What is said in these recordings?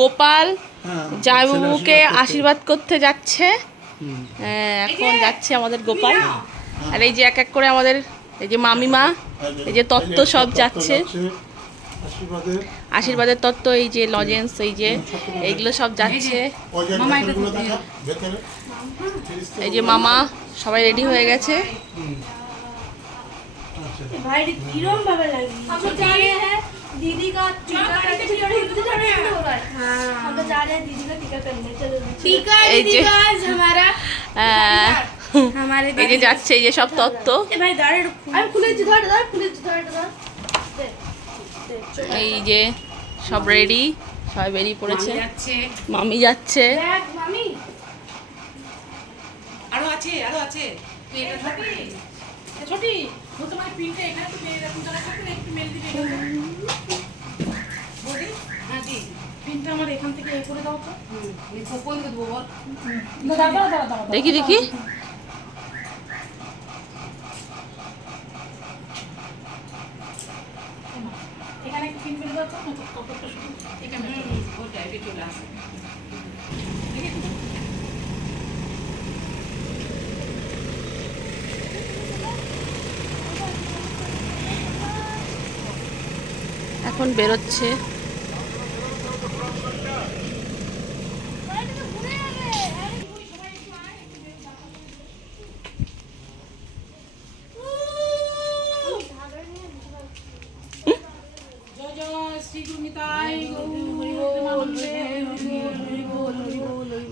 গোপাল জামাইবাবুকে আশীর্বাদ করতে যাচ্ছে। এখন যাচ্ছে আমাদের গোপাল। আর এই যে এক এক করে আমাদের এই যে মামিমা, এই যে তত্ত্ব সব যাচ্ছে, আশীর্বাদের তত্ত্ব, এই যে লজেন্স, এই যে এইগুলো সব যাচ্ছে। এই যে মামা সবাই রেডি হয়ে গেছে। दीदी का टीका करने चलो हिंदू थोड़े हिंदू होगा। हम तो जा रहे हैं दीदी का टीका करने। चलो टीका दीदी का हमारा हमारे এই যে যাচ্ছে এই যে সব তত্ত্ব। भाई दाढ़ी আমি খুলে দিচ্ছি, ধর ধর খুলে দিচ্ছি, ধর ধর। এই যে সব রেডি, সবাই বেরিয়ে পড়েছে। মামি যাচ্ছে। দেখ মামি আরো আছে তুই এটা ছোটি ছোটি ও তোমার পিনটা এখানে তো মেরে রাখুন, তারা করে একটু মেরে দিবে বলি। হ্যাঁ দি পিনটা আমার এখান থেকে এই করে দাও তো। এই কোন দিকে দেবো বল। দাঁড়া দেখি দেখি। এখানে একটু পিন করে দাও তো, কতটা শুধু এখানে ওটা এই চলে আসে। এখন বেরোচ্ছে।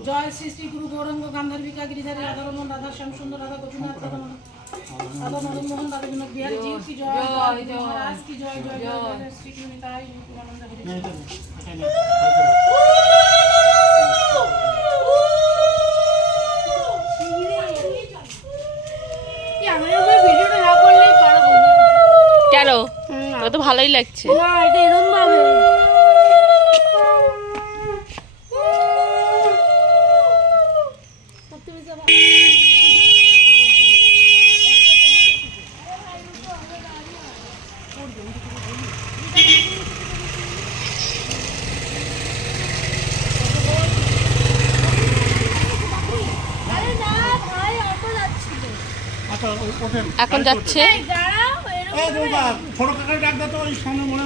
জয় শ্রী শ্রী গুরু গৌরাঙ্গ গান্ধার্বিকা গিরিধারী রাধারমন রাধা শ্যাম সুন্দর রাধা গোপীনাথ রাধা রাধা মদন মোহন রাধা বিনোদ বিহারী জি কি জয় মহারাজ কি জয় জয় জয় শ্রী গুরু নিতাই গুরুমানন্দ হরি। ভিডিওটা না করলেই পারবো কেন? তোকে তো ভালোই লাগছে। না, এটা এরকম ভাবে এখন যাচ্ছে। দাঁড়াও, এরকম ছোট কাকা ডাক দাও তো, ওই সামনে মনে